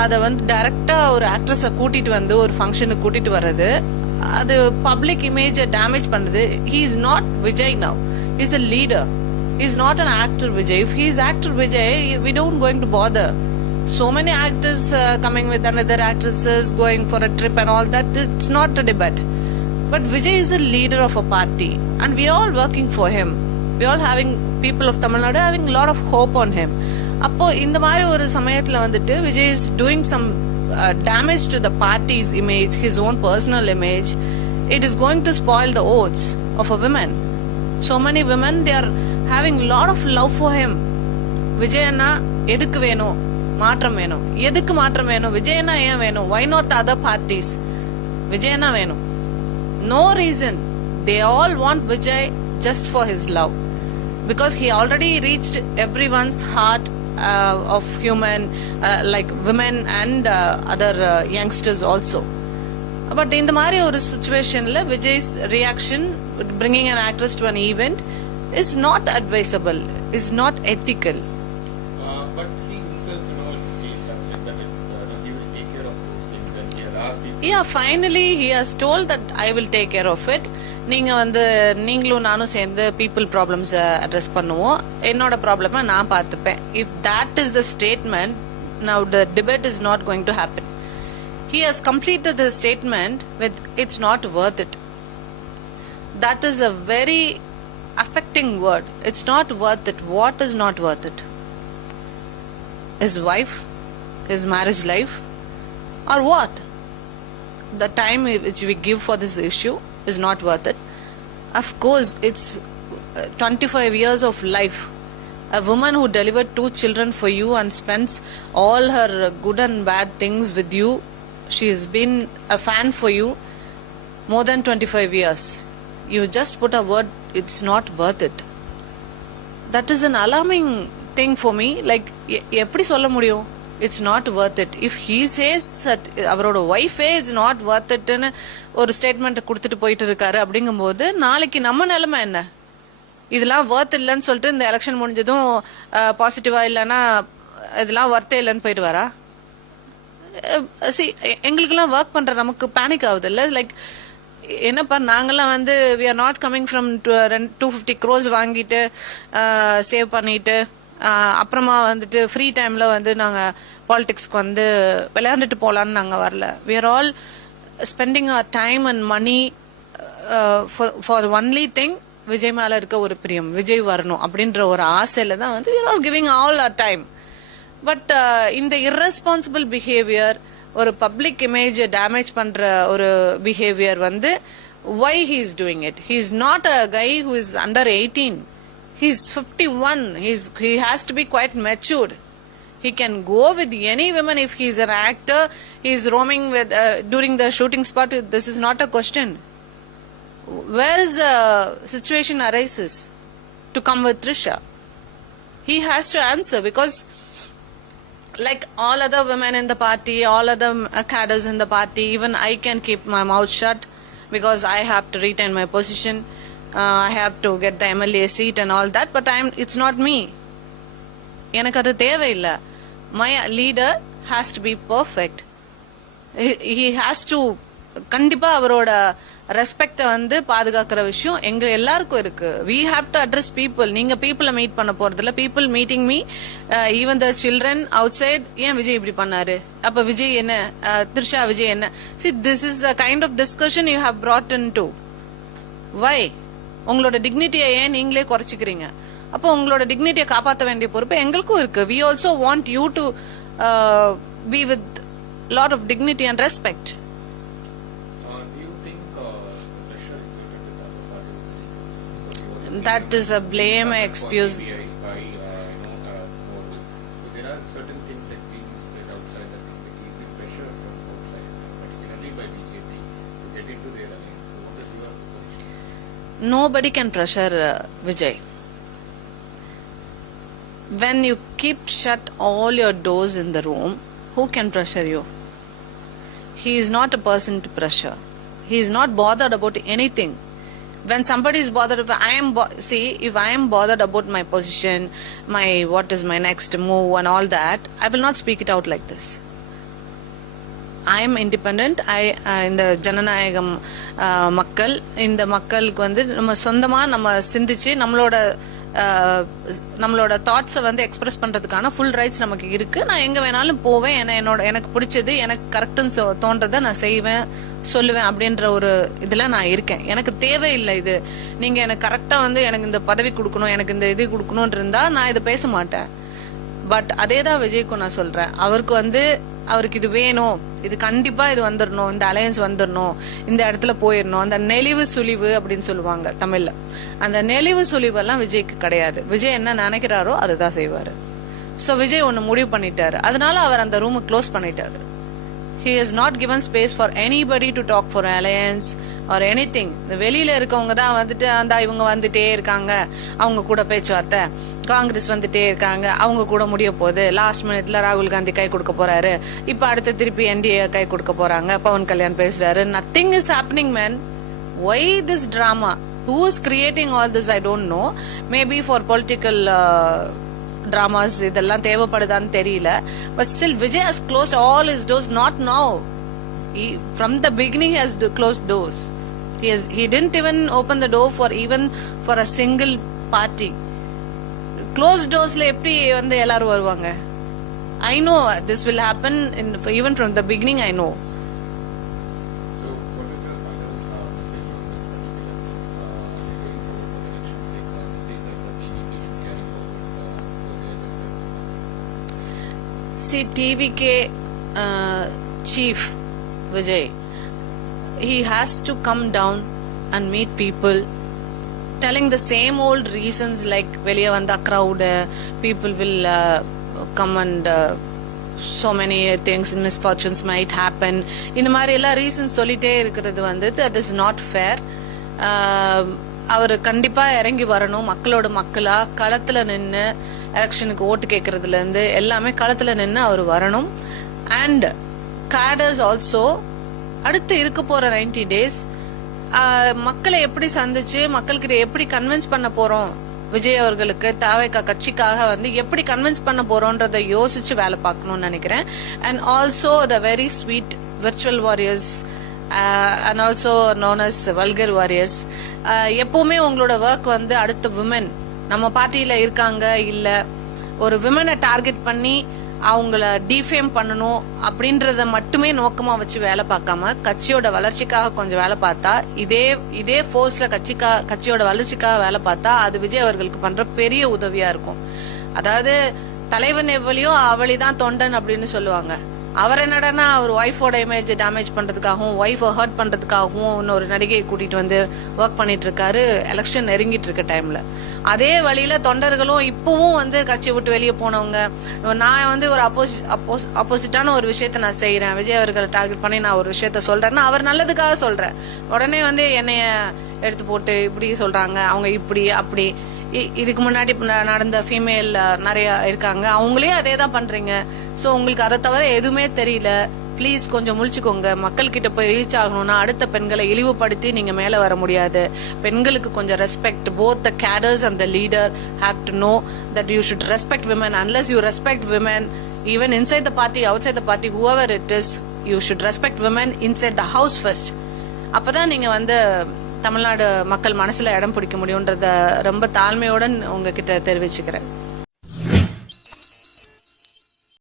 அதை வந்து டைரக்டா ஒரு ஆக்ட்ரஸை கூட்டிட்டு வந்து ஒரு ஃபங்க்ஷனுக்கு கூட்டிட்டு வர்றது, அது பப்ளிக் இமேஜை டேமேஜ் பண்ணுது. He is not Vijay now, he is a leader. He is not an actor Vijay. If he is actor Vijay, we don't going to bother. So many actors coming with another actresses, going for a trip and all that. It's not a debate. But Vijay is a leader of a party, and we are all working for him. We all having people of Tamil Nadu having a lot of hope on him. அப்போ இந்த மாதிரி ஒரு சமயத்துல வந்துட்டு Vijay is doing some damage to the party's image, his own personal image. It is going to spoil the oaths of a woman. So many women, they are having a lot of love for him. Vijay அண்ணா எதுக்கு வேணும் மாற்றம் வேணும், எதுக்கு மாற்றம் வேணும், Vijay அண்ணா ஏன் வேணும், why not the other parties? Vijay அண்ணா வேணும். No reason. They all want Vijay just for his love, because he already reached everyone's heart of human, like women and other youngsters also. But in the மாதிரி ஒரு situationல Vijay's reaction, bringing an actress to an event, is not advisable, is not ethical. But he himself, he said that he will take care of those things, and he has asked people. Yeah, finally he has told that I will take care of it. நீங்க வந்து நீங்களும் நானும் சேர்ந்து people problems address பண்ணுவோம், என்னோட ப்ராப்ளமை நான் பார்த்துப்பேன். If that is the statement, now the debate is not going to happen. He has completed the statement with "it's not worth it." That is a very affecting word. It's not worth it. What is not worth it? His wife, his marriage life, or what? The time which we give for this issue is not worth it. Of course, it's 25 years of life. A woman who delivered 2 children for you and spends all her good and bad things with you. She has been a fan for you more than 25 years. You just put a word, it's not worth it. That is an alarming thing for me. Like, எப்படி சொல்ல முடியும் it's not worth it? If he says that அவரோட ஒய்ஃபே it's not worth itன்னு ஒரு ஸ்டேட்மெண்ட் கொடுத்துட்டு போயிட்டு இருக்காரு, அப்படிங்கும்போது நாளைக்கு நம்ம நிலைமை என்ன? இதெல்லாம் worth இல்லைன்னு சொல்லிட்டு இந்த எலெக்ஷன் முடிஞ்சதும் பாசிட்டிவா இல்லைன்னா இதெல்லாம் ஒர்த்தே இல்லைன்னு போயிட்டு வரா? எங்களுக்கெல்லாம் ஒர்க் பண்ற நமக்கு பேனிக் ஆகுது இல்ல? லைக் என்னப்பா, நாங்கெல்லாம் வந்து we are not coming from 250 crores வாங்கிட்டு சேவ் பண்ணிட்டு அப்புறமா வந்துட்டு ஃப்ரீ டைம்ல வந்து நாங்க பாலிடிக்ஸ்க்கு வந்து விளையாண்டுட்டு போலான்னு நாங்க வரல. we are all spending our time and money for the only thing, Vijay மேல இருக்க ஒரு பிரியம், விஜய் வரணும் அப்படின்ற ஒரு ஆசையில தான் வந்து we are all giving all our time. But இந்த irresponsible behavior, ஒரு பப்ளிக் இமேஜ் டேமேஜ் பண்ற ஒரு பிஹேவியர் வந்து why he is doing it? He is not a guy who is under 18. He is 51. He has to be quite matured. He can go with any woman if he is an actor. He is roaming with during the shooting spot. This is not a question. Where is the situation arises to come with Trisha? He has to answer, because like all other women in the party, all other cadres in the party, even I can keep my mouth shut because I have to retain my position. I have to get the MLA seat and all that, but it's not me. எனக்கு அது தேவையில்லை. My leader has to be perfect. He has to கண்டிப்பா அவரோட ரெஸ்பெக்ட வந்து பாதுகாக்கிற விஷயம் எங்க எல்லாருக்கும் இருக்கு. we have to address people. நீங்க பீப்புளை மீட் பண்ண போறது இல்ல. people meeting me, even the children outside, ஏன் விஜய் இப்படி பண்ணாரு, அப்ப விஜய் என்ன, த்ரிஷா விஜய் என்ன? see, this is the kind of discussion you have brought into. why? உங்களோட டிக்னிட்டியை ஏன் நீங்களே குறைச்சிக்கிறீங்க? அப்போ உங்களோட டிக்னிட்டியை காப்பாற்ற வேண்டிய பொறுப்பு எங்களுக்கும் இருக்கு. we also want you to be with lot of dignity and respect. That is a blame, excuse. So there are certain things that being said outside that they keep the pressure from outside, particularly by BJP, to get into their alliance. So what is your position? Nobody can pressure Vijay. When you keep shut all your doors in the room, who can pressure you? He is not a person to pressure. He is not bothered about anything. When somebody is bothered, if I am bothered about my position, what is my next move and all that, I will not speak it out like this. I am independent. இந்த ஜனநாயகம் மக்கள், இந்த மக்களுக்கு வந்து நம்ம சொந்தமா நம்ம சிந்திச்சு நம்மளோட தாட்ஸை வந்து எக்ஸ்பிரஸ் பண்றதுக்கான ஃபுல் ரைட்ஸ் நமக்கு இருக்கு. நான் எங்க வேணாலும் போவேன், எனக்கு பிடிச்சது, எனக்கு கரெக்டுன்னு தோன்றதை நான் செய்வேன், சொல்லுவேன் அப்படின்ற ஒரு இதுல நான் இருக்கேன். எனக்கு தேவையில்லை இது. நீங்க எனக்கு கரெக்டா வந்து எனக்கு இந்த பதவி கொடுக்கணும், எனக்கு இந்த இது கொடுக்கணும்னு இருந்தா நான் இதை பேச மாட்டேன். பட் அதே தான் விஜய்க்கும் நான் சொல்றேன். அவருக்கு இது வேணும், இது கண்டிப்பா இது வந்துடணும், இந்த அலையன்ஸ் வந்துடணும், இந்த இடத்துல போயிடணும். அந்த நெளிவு சுழிவு அப்படின்னு சொல்லுவாங்க தமிழ்ல. அந்த நெளிவு சுழிவு எல்லாம் விஜய்க்கு கிடையாது. விஜய் என்ன நினைக்கிறாரோ அதுதான் செய்வாரு. சோ விஜய் ஒன்னு முடிவு பண்ணிட்டாரு, அதனால அவர் அந்த ரூமை க்ளோஸ் பண்ணிட்டாரு. He has not given space for anybody to talk for alliance or anything. இந்த வெளியில இருக்கவங்க தான் வந்துட்டு அந்த இவங்க வந்துட்டே இருக்காங்க, அவங்க கூட பேச்சுவார்த்தை, காங்கிரஸ் வந்துட்டே இருக்காங்க, அவங்க கூட முடிய போகுது, லாஸ்ட் மினிட்ல ராகுல் காந்தி கை கொடுக்க போறாரு, இப்ப அடுத்து திருப்பி என்டிஏ கை கொடுக்க போறாங்க, பவன் கல்யாண் பேசுறாரு. Nothing is happening man. Why this drama? Who is creating all this? I don't know. Maybe for political dramas இதெல்லாம் தேவைப்படுதான்னு தெரியல. But still Vijay has closed all his doors. Not now. From the beginning he has closed doors. He didn't even open the door for a single party. Closed doorsல எப்படி வந்து எல்லாரும் வருவாங்க? I know this will happen even from the beginning. I know. So what is your final message on this particular thing going forward for the elections? Like the message that the TVK should carry forward for their welfare. See, TVK chief Vijay, he has to come down and meet people, telling the same old reasons like வெளிய வந்தா crowd, people will come and so many things, misfortunes might happen, இந்த மாதிரி எல்லா ரீசன்ஸ் சொல்லிட்டே இருக்கிறது வந்து that is not fair. அவர் கண்டிப்பா இறங்கி வரணும், மக்களோட மக்களா களத்துல நின்று எலெக்ஷனுக்கு ஓட்டு கேட்கறதுல இருந்து எல்லாமே களத்துல நின்று அவர் வரணும். அண்ட் cadres ஆல்சோ அடுத்து இருக்க போற 90 days மக்களை எப்படி சந்திச்சு மக்கள்கிட்ட எப்படி கன்வின்ஸ் பண்ண போறோம், விஜய் அவர்களுக்கு தாவேகா கட்சிக்காக வந்து எப்படி கன்வின்ஸ் பண்ண போறோம்ன்றத யோசிச்சு வேலை பார்க்கணும்னு நினைக்கிறேன். And also the very sweet virtual warriors and also known as vulgar warriors, எப்பவுமே உங்களோட ஒர்க் வந்து அடுத்த விமன் நம்ம பார்ட்டியில இருக்காங்க இல்ல ஒரு விமனை டார்கெட் பண்ணி அவங்கள டிஃபேம் பண்ணணும் அப்படின்றத மட்டுமே நோக்கமா வச்சு வேலை பார்க்காம கட்சியோட வளர்ச்சிக்காக கொஞ்சம் வேலை பார்த்தா, இதே ஃபோர்ஸ்ல கட்சியோட வளர்ச்சிக்காக வேலை பார்த்தா அது விஜய் அவர்களுக்கு பண்ற பெரிய உதவியா இருக்கும். அதாவது தலைவன் எவ்வளியோ அவளிதான் தொண்டன் அப்படின்னு சொல்லுவாங்க. அவர் என்னடனா அவர் ஒய்ஃபோட இமேஜ் டேமேஜ் பண்றதுக்காகவும் ஒய்ஃபை ஹர்ட் பண்றதுக்காகவும் இன்னொரு நடிகையை கூட்டிட்டு வந்து ஒர்க் பண்ணிட்டு இருக்காரு எலெக்ஷன் நெருங்கிட்டு இருக்க டைம்ல. அதே வழியில தொண்டர்களும் இப்பவும் வந்து கட்சியை விட்டு வெளியே போனவங்க, நான் வந்து ஒரு அப்போசிட்டான ஒரு விஷயத்த நான் செய்யறேன், விஜய் அவர்களை டார்கெட் பண்ணி நான் ஒரு விஷயத்த சொல்றேன்னா அவர் நல்லதுக்காக சொல்றேன், உடனே வந்து என்னைய எடுத்து போட்டு இப்படி சொல்றாங்க, அவங்க இப்படி அப்படி. இதுக்கு முன்னாடி நடந்த ஃபீமேல் நிறைய இருக்காங்க, அவங்களே அதே தான் பண்றீங்க. சோ உங்களுக்கு அதை தவிர எதுவுமே தெரியல. ப்ளீஸ் கொஞ்சம் முழிச்சுக்கோங்க. மக்கள் கிட்ட போய் ரீச் ஆகணும்னா அடுத்த பெண்களை இழிவுபடுத்தி நீங்க மேல வர முடியாது. பெண்களுக்கு கொஞ்சம் respect. Both the cadres and the leader have to know that you should respect women. Unless you respect women even inside the party outside the party whoever it is, you should respect women inside the house first. அப்பதான் நீங்க வந்து தமிழ்நாடு மக்கள் மனசுல இடம் பிடிக்க முடியும்ன்றத ரொம்ப தாழ்மையுடன் உங்ககிட்ட தெரிவிச்சுக்கிறேன்.